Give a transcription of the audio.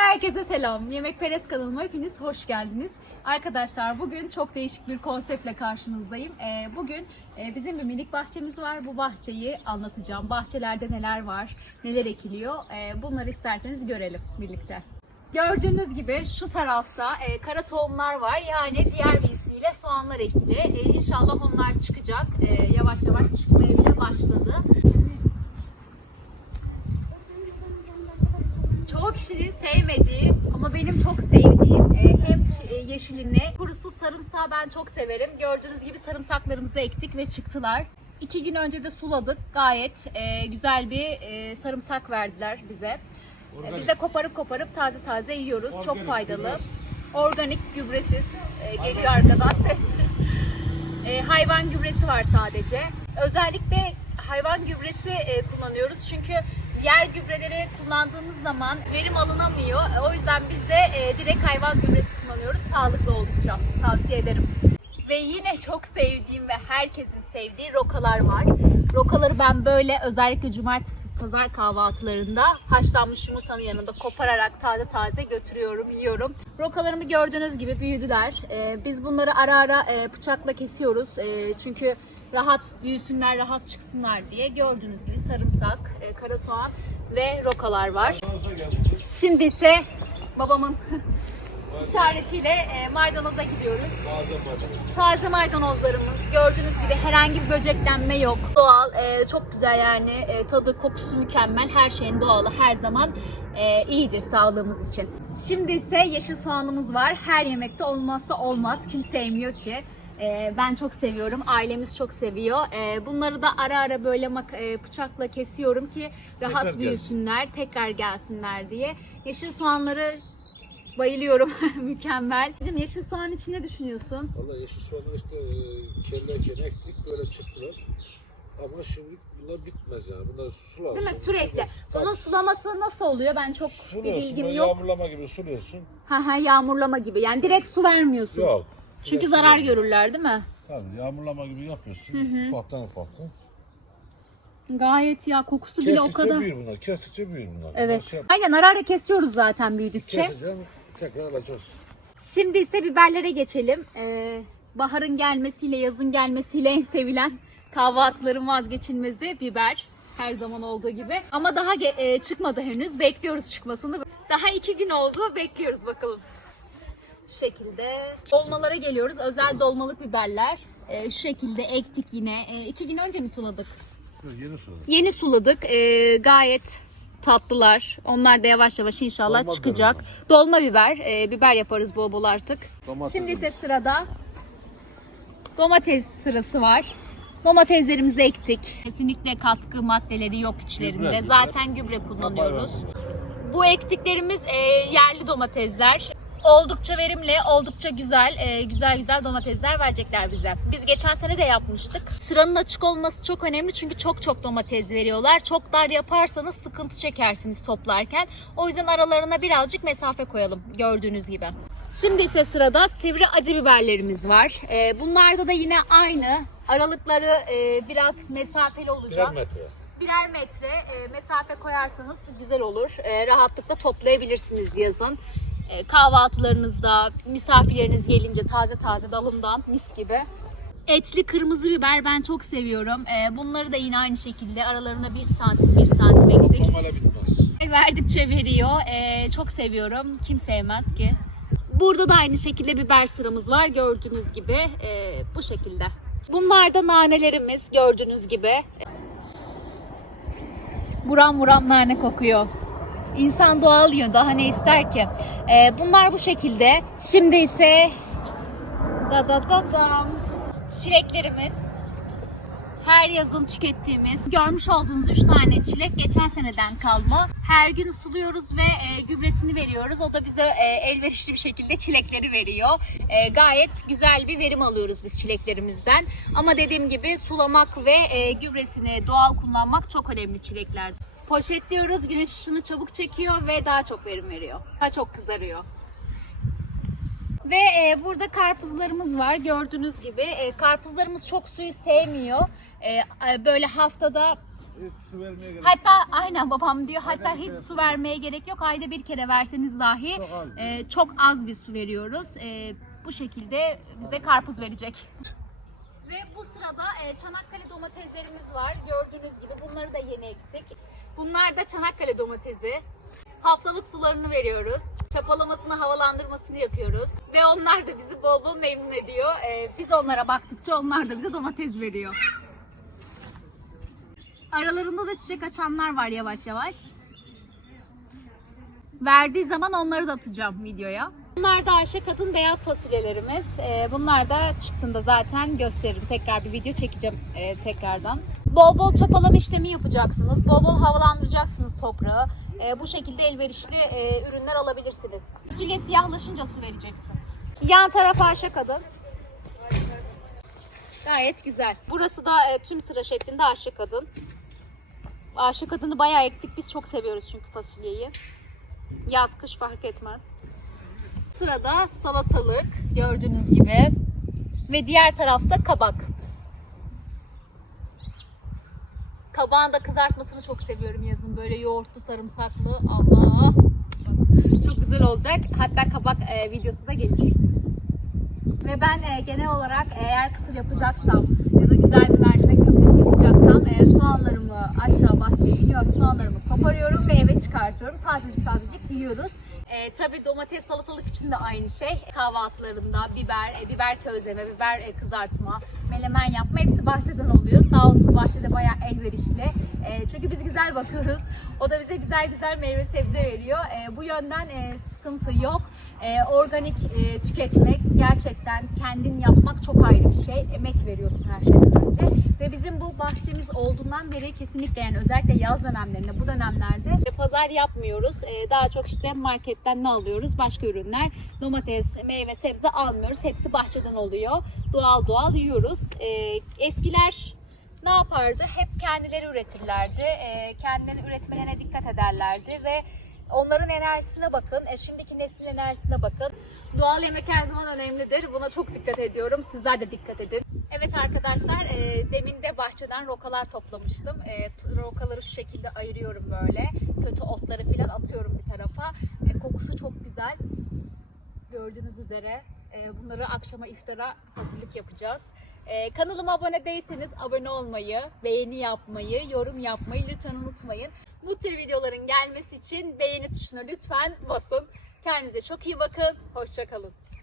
Herkese selam. Yemek Perez kanalıma hepiniz hoş geldiniz. Arkadaşlar bugün çok değişik bir konseptle karşınızdayım. Ee, bugün e, bizim bir minik bahçemiz var. Bu bahçeyi anlatacağım. Bahçelerde neler var, neler ekiliyor. Ee, bunları isterseniz görelim birlikte. Gördüğünüz gibi şu tarafta e, kara tohumlar var. Yani diğer bir ismiyle soğanlar ekili. E, inşallah onlar çıkacak. E, yavaş yavaş çıkmaya bile başladı. Çoğu kişinin sevmediği ama benim çok sevdiğim e, hem e, yeşilini, kurusu sarımsağı ben çok severim. Gördüğünüz gibi sarımsaklarımızı ektik ve çıktılar. İki gün önce de suladık. Gayet e, güzel bir sarımsak verdiler bize. E, Biz de koparıp koparıp taze taze yiyoruz. çok Organik, faydalı. gübresiz. Organik, gübresiz. Geliyor arkadan ses. Hayvan gübresi var sadece. Özellikle hayvan gübresi kullanıyoruz çünkü diğer gübreleri kullandığımız zaman verim alınamıyor. O yüzden biz de e, direkt hayvan gübresi kullanıyoruz. Sağlıklı oldukça tavsiye ederim. Ve yine çok sevdiğim ve herkesin sevdiği rokalar var. Rokaları ben böyle özellikle cumartesi pazar kahvaltılarında haşlanmış yumurtanın yanında kopararak taze taze götürüyorum, yiyorum. Rokalarımı gördüğünüz gibi büyüdüler. Ee, biz bunları ara ara e, bıçakla kesiyoruz. E, çünkü rahat büyüsünler, rahat çıksınlar diye. Gördüğünüz gibi sarımsak, e, kara soğan ve rokalar var. Şimdi ise babamın işaretiyle e, maydanoza gidiyoruz. Maydanoz. Taze maydanozlarımız gördüğünüz gibi herhangi bir böceklenme yok. Doğal, e, çok güzel yani e, tadı, kokusu mükemmel. Her şeyin doğalı her zaman e, iyidir sağlığımız için. Şimdi ise yeşil soğanımız var. Her yemekte olmazsa olmaz. Kim sevmiyor ki? Ben çok seviyorum. Ailemiz çok seviyor. Bunları da ara ara böyle bıçakla kesiyorum ki rahat Tekrar büyüsünler, tekrar gelsinler diye. Yeşil soğanları bayılıyorum. Mükemmel. Hocam yeşil soğan için ne düşünüyorsun? Valla yeşil soğanı işte e, kellerken ektik böyle çıktılar. Ama şimdi bunlar bitmez yani. Bunlar sularsın. Değil mi? Sürekli. Tabii. Bunun sulaması nasıl oluyor? Ben çok bir Suluyorsun, bilgim böyle yok. yağmurlama gibi suluyorsun. Ha ha yağmurlama gibi. Yani direkt su vermiyorsun. Yok. Çünkü zarar suluyorsun. görürler değil mi? Tabii yağmurlama gibi yapıyorsun. Ufaktan ufaktan. Gayet ya kokusu bile o Kestikçe kadar. büyür bunlar. Kestikçe büyür bunlar. Evet. Şey, Aynen ara ara kesiyoruz zaten büyüdükçe. keseceğim tekrar alacağız. Şimdi ise biberlere geçelim. Ee, baharın gelmesiyle, yazın gelmesiyle en sevilen kahvaltıların vazgeçilmezi biber. Her zaman olduğu gibi. Ama daha e, çıkmadı henüz. Bekliyoruz çıkmasını. Daha iki gün oldu. Bekliyoruz bakalım. Şu şekilde. Dolmalara geliyoruz. Özel dolmalık biberler. Ee, şu şekilde ektik yine. Ee, iki gün önce mi suladık? Yok, Yeni suladım. Yeni suladık. Ee, gayet tatlılar. Onlar da yavaş yavaş inşallah Dolma çıkacak. biber Dolma biber. Ee, biber yaparız bol bol artık. Domates. Şimdi ise sırada domates sırası var. Domateslerimizi ektik. Kesinlikle katkı maddeleri yok içlerinde. Gübre. Zaten gübre kullanıyoruz. Bu ektiklerimiz e, yerli domatesler. Oldukça verimli, oldukça güzel, e, güzel güzel domatesler verecekler bize. Biz geçen sene de yapmıştık. Sıranın açık olması çok önemli çünkü çok çok domates veriyorlar. Çok dar yaparsanız sıkıntı çekersiniz toplarken. O yüzden aralarına birazcık mesafe koyalım gördüğünüz gibi. Şimdi ise sırada sivri acı biberlerimiz var. E, bunlarda da yine aynı. Aralıkları e, biraz mesafeli olacak Birer metre. birer metre e, mesafe koyarsanız güzel olur. E, rahatlıkla toplayabilirsiniz yazın. E, kahvaltılarınızda, misafirleriniz gelince taze taze dalından mis gibi. Etli kırmızı biber ben çok seviyorum. E, bunları da yine aynı şekilde aralarına 1 santim 1 santim ektik. Toplamayla bitmez. Verdikçe veriyor. E, çok seviyorum. Kim sevmez ki? Burada da aynı şekilde biber sıramız var gördüğünüz gibi. E, bu şekilde. Bunlar da nanelerimiz gördüğünüz gibi. Buram buram nane kokuyor. İnsan doğal yiyor. Daha ne ister ki? Ee, bunlar bu şekilde. Şimdi ise da da da dam. Çileklerimiz. Her yazın tükettiğimiz görmüş olduğunuz 3 tane çilek geçen seneden kalma. Her gün suluyoruz ve e, gübresini veriyoruz. O da bize e, elverişli bir şekilde çilekleri veriyor. E, gayet güzel bir verim alıyoruz biz çileklerimizden. Ama dediğim gibi sulamak ve e, gübresini doğal kullanmak çok önemli çileklerde. Poşetliyoruz, güneş ışını çabuk çekiyor ve daha çok verim veriyor. Daha çok kızarıyor. Ve e, burada karpuzlarımız var gördüğünüz gibi. E, karpuzlarımız çok suyu sevmiyor. E, e, böyle haftada hiç su vermeye gerek Hatta aynen babam diyor hatta Ayda bir hiç su. vermeye gerek yok. Ayda bir kere verseniz dahi Çok az. e, çok az bir su veriyoruz. E, bu şekilde bize karpuz verecek. Ve bu sırada e, Çanakkale domateslerimiz var. Gördüğünüz gibi bunları da yeni ektik. Bunlar da Çanakkale domatesi. Haftalık sularını veriyoruz. Çapalamasını, havalandırmasını yapıyoruz. Ve onlar da bizi bol bol memnun ediyor. E, biz onlara baktıkça onlar da bize domates veriyor. Aralarında da çiçek açanlar var yavaş yavaş. Verdiği zaman onları da atacağım videoya. Bunlar da Ayşe Kadın beyaz fasulyelerimiz. Ee, bunlar da çıktığında zaten gösteririm. Tekrar bir video çekeceğim e, tekrardan. Bol bol çapalama işlemi yapacaksınız. Bol bol havalandıracaksınız toprağı. Ee, bu şekilde elverişli e, ürünler alabilirsiniz. Fasulye siyahlaşınca su vereceksin. Yan taraf Ayşe Kadın. Gayet güzel. Burası da e, tüm sıra şeklinde Ayşe Kadın. Ayşe Kadın'ı bayağı ektik. Biz çok seviyoruz çünkü fasulyeyi. Yaz kış fark etmez. Sırada salatalık gördüğünüz gibi. Ve diğer tarafta kabak. Kabağın da kızartmasını çok seviyorum yazın. Böyle yoğurtlu, sarımsaklı. Allah! Çok güzel olacak. Hatta kabak e, videosu da gelir. Ve ben e, genel olarak eğer kısır yapacaksam ya da güzel bir mercimek köftesi yapacaksam e, soğanlarımı aşağı bahçeye iniyorum, soğanlarımı koparıyorum ve eve çıkartıyorum. Tazecik tazecik yiyoruz. E, tabii domates salatalık için de aynı şey. Kahvaltılarında biber, e, biber közleme, biber e, kızartma, melemen yapma hepsi bahçeden oluyor. Sağ olsun bahçede bayağı elverişli. E, çünkü biz güzel bakıyoruz. O da bize güzel güzel meyve sebze veriyor. E, bu yönden e, sıkıntı yok. E, organik e, tüketmek gerçekten kendin yapmak çok ayrı bir şey. Emek veriyorsun her şeyden önce. Ve bizim bu bahçemiz olduğundan beri kesinlikle yani özellikle yaz dönemlerinde bu dönemlerde e, pazar yapmıyoruz. E, daha çok işte marketten ne alıyoruz? Başka ürünler. Domates, meyve, sebze almıyoruz. Hepsi bahçeden oluyor. Doğal doğal yiyoruz. E, eskiler ne yapardı? Hep kendileri üretirlerdi. E, kendileri üretmelerine dikkat ederlerdi ve onların enerjisine bakın. E, şimdiki neslin enerjisine bakın. Doğal yemek her zaman önemlidir. Buna çok dikkat ediyorum. Sizler de dikkat edin. Evet arkadaşlar, e, demin de bahçeden rokalar toplamıştım. E, rokaları şu şekilde ayırıyorum böyle. Kötü otları falan atıyorum bir tarafa. E, kokusu çok güzel. Gördüğünüz üzere e, bunları akşama iftara hazırlık yapacağız. E, kanalıma abone değilseniz abone olmayı, beğeni yapmayı, yorum yapmayı lütfen unutmayın. Bu tür videoların gelmesi için beğeni tuşuna lütfen basın. Kendinize çok iyi bakın. Hoşçakalın.